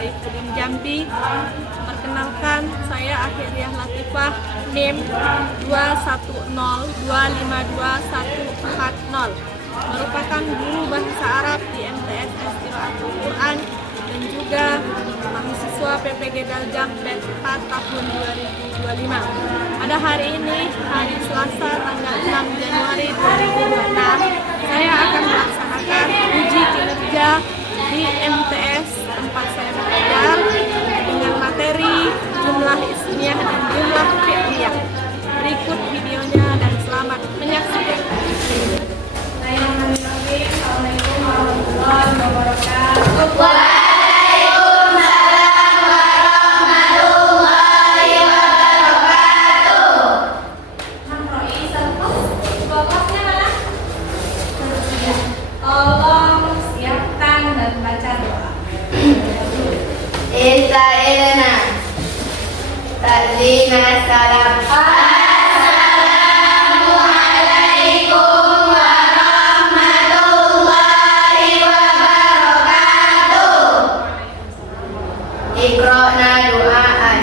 Saifuddin Jambi. Perkenalkan, saya Akhiriah Latifah, NIM 210252140, merupakan guru bahasa Arab di MTS Qiraatul Quran dan juga mahasiswa PPG Daljak batch 4 tahun 2025. Pada hari ini, hari Selasa tanggal 6 Januari 2026, saya akan melaksanakan uji kinerja di MTS tempat saya belajar dengan materi jumlah ismiyah dan jumlah fi'liyah. Berikut videonya dan selamat menyaksikan. Assalamualaikum warahmatullahi wabarakatuh. Ista'ilna Ta'zina salam. Assalamualaikum warahmatullahi wabarakatuh. Iqra'na du'aan.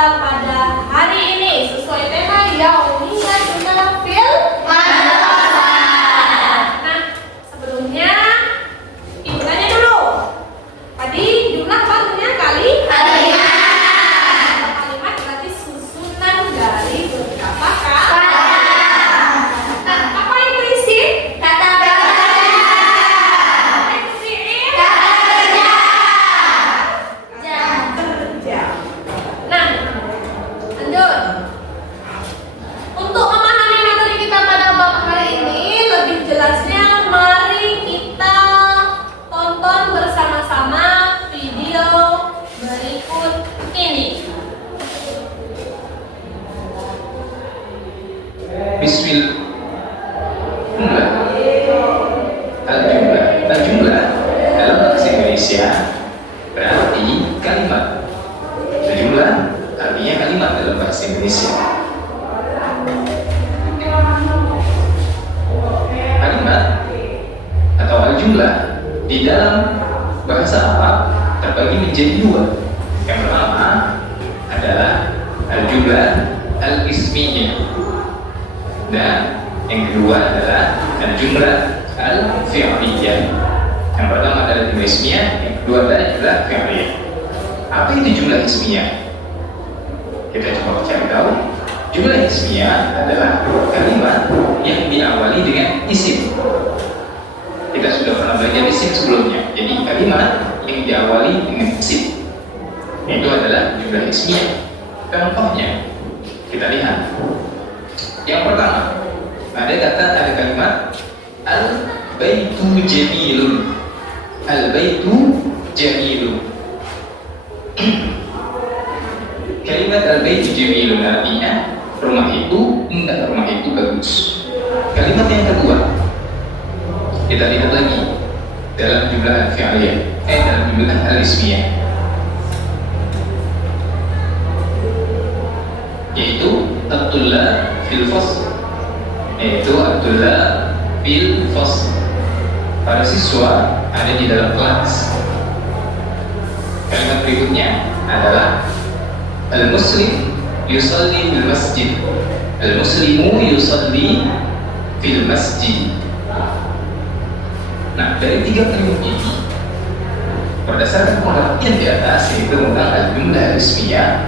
pada hari ini sesuai tema Yaumiyah Tuna Fil. Nah, sebelumnya ibu tanya dulu. Tadi jumlah waktunya kalimat berarti susunan dari beberapa kata. Nah, apa itu isi? Kata Kerja. Nah, lanjut. Untuk memahami materi kita pada bab hari ini lebih jelasnya, mari kita tonton bersama-sama video berikut ini. Bismillah. Al-jumlah dalam bahasa Indonesia berarti kalimat. Al-jumlah artinya kalimat dalam bahasa Indonesia. Kalimat atau al-jumlah di dalam bahasa Arab terbagi menjadi dua. Yang pertama adalah al-jumlah al-ismiyah, dan yang kedua adalah al-jumlah al-fi'liyah. Yang pertama adalah jumlah ismiyah, yang kedua adalah fi'liyah. Apa itu jumlah ismiyah? Kita coba cari tahu. Jumlah ismiyah adalah kalimat yang diawali dengan isim. Kita sudah pernah belajar isim sebelumnya. Jadi kalimat yang diawali dengan isim itu adalah jumlah ismiyah. Contohnya kita lihat. Yang pertama ada kalimat al-baitu jamilun. Al-baitu jamilun. Kalimat al-baitu jamilun artinya rumah itu indah, rumah itu bagus. Kalimat yang kedua kita lihat lagi dalam jumlah al-fi'liyah, dalam jumlah al-ismiyah, yaitu at-tullab fil fasl, yaitu at-tullab fil fasl. Para siswa ada di dalam kelas. Kalimat berikutnya adalah al-muslim yusalli fil masjid. Al-muslimu yusalli fil masjid. Nah, dari tiga kalimat ini berdasarkan pengertian di atas, yaitu tentang al-jumlah al-ismiyah.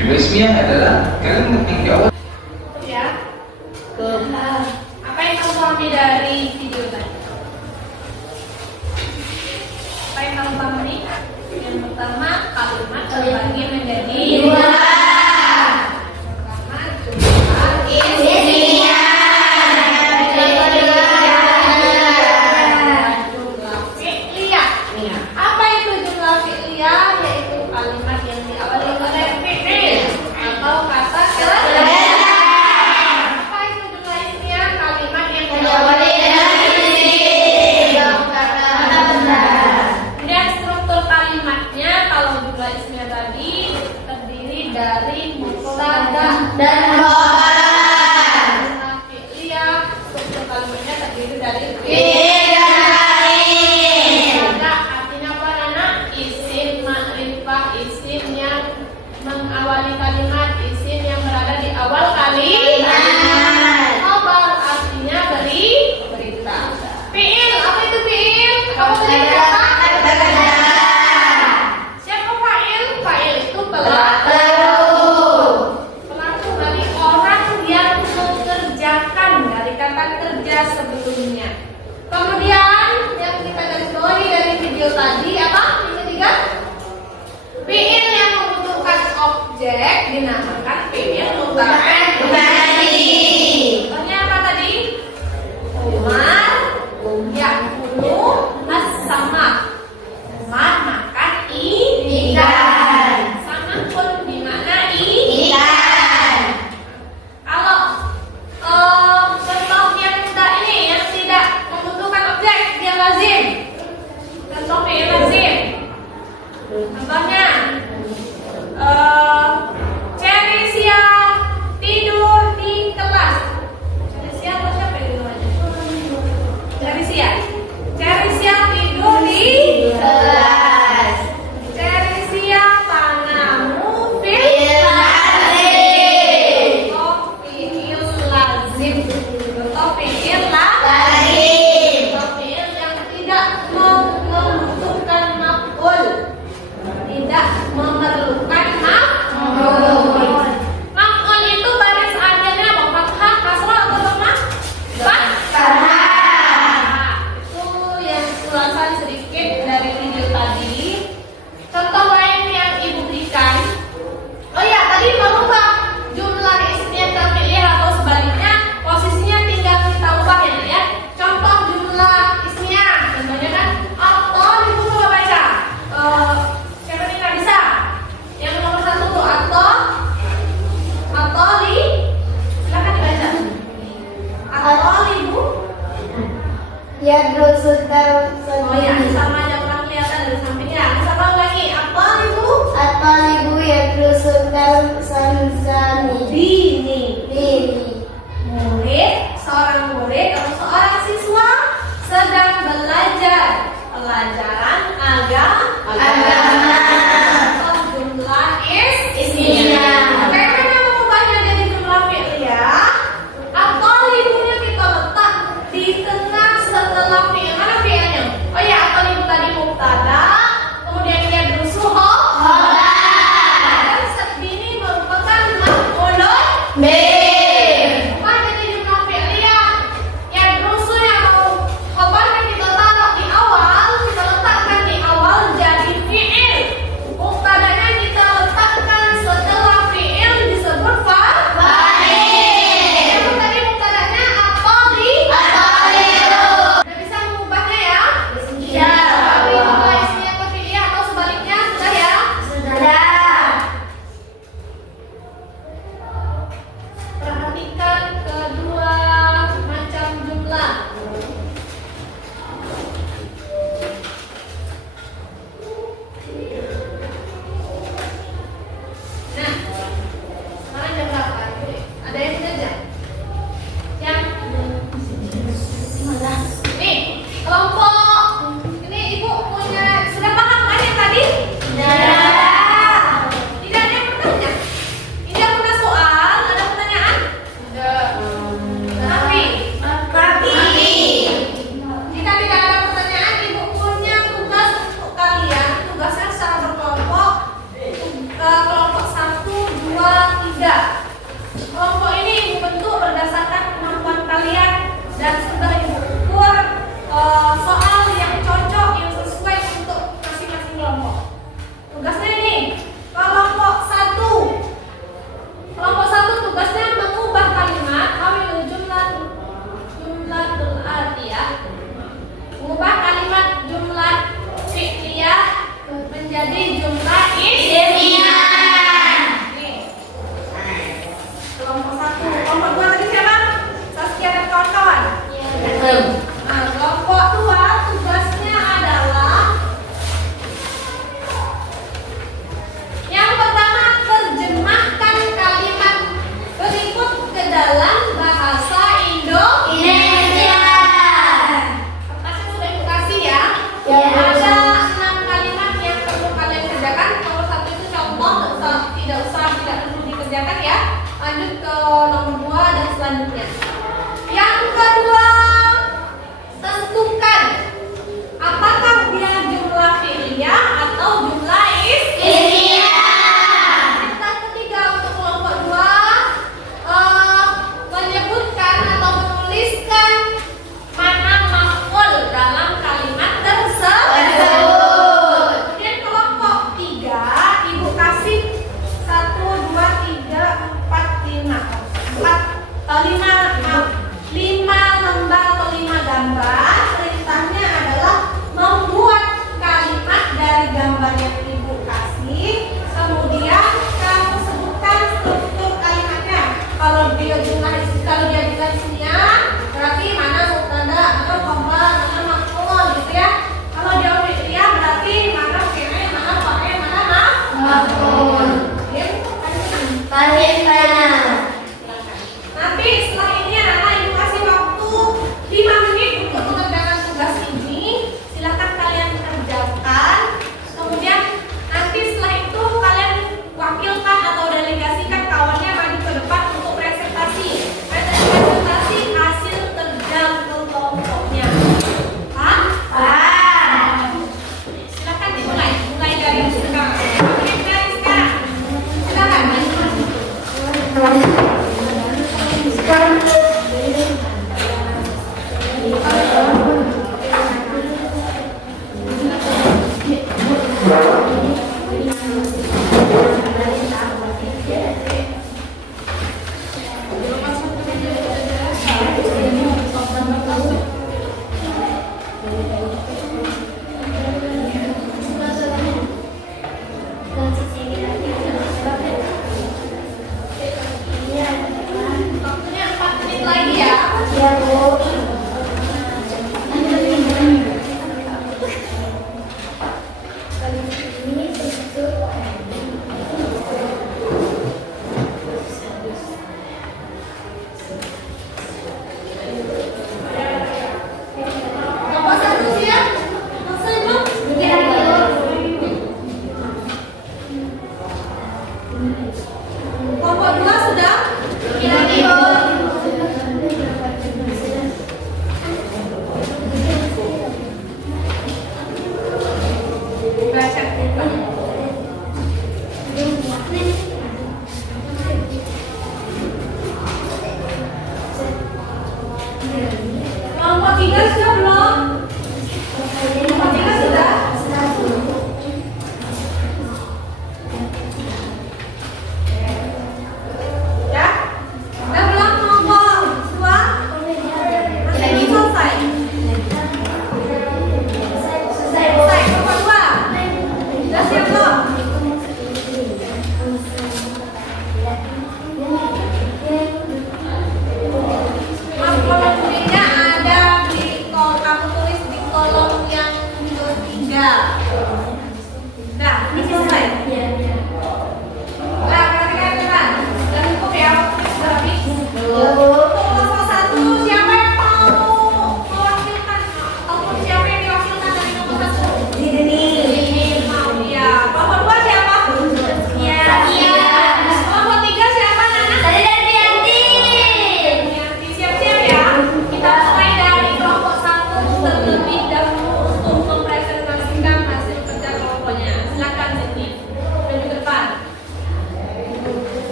Jumlah ismiyah adalah kalimat yang diawali Ya. Apa yang kamu pahami dari video tadi? Apa yang kamu pahami? Yang pertama, kalimat terbagi menjadi dua. Pertama, jumlah ismiyah. jumlah fi'liyah. Apa itu jumlah fi'liyah? Yaitu kalimat yang diawali oleh fi'il atau kata kerja. Apa itu jumlah ismiyah? Kalimat yang diawali kemudian struktur kalimatnya, kalau jumlah ismiyah tadi terdiri menjadi jumlah Ismiah. Nih. Kelompok 1. Kelompok 2 tadi siapa? Saskia dan kawan-kawan. Nah, kelompok 2 tugasnya adalah yang pertama, terjemahkan kalimat berikut ke dalam bahasa Indonesia. Kertasnya sudah ibu kasih ya. Ya. Ada 6 kalimat yang perlu kalian kerjakan. Nomor 1 itu contoh, tidak perlu dikerjakan ya. Lanjut ke nomor 2 dan selanjutnya. Yang kedua,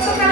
untuk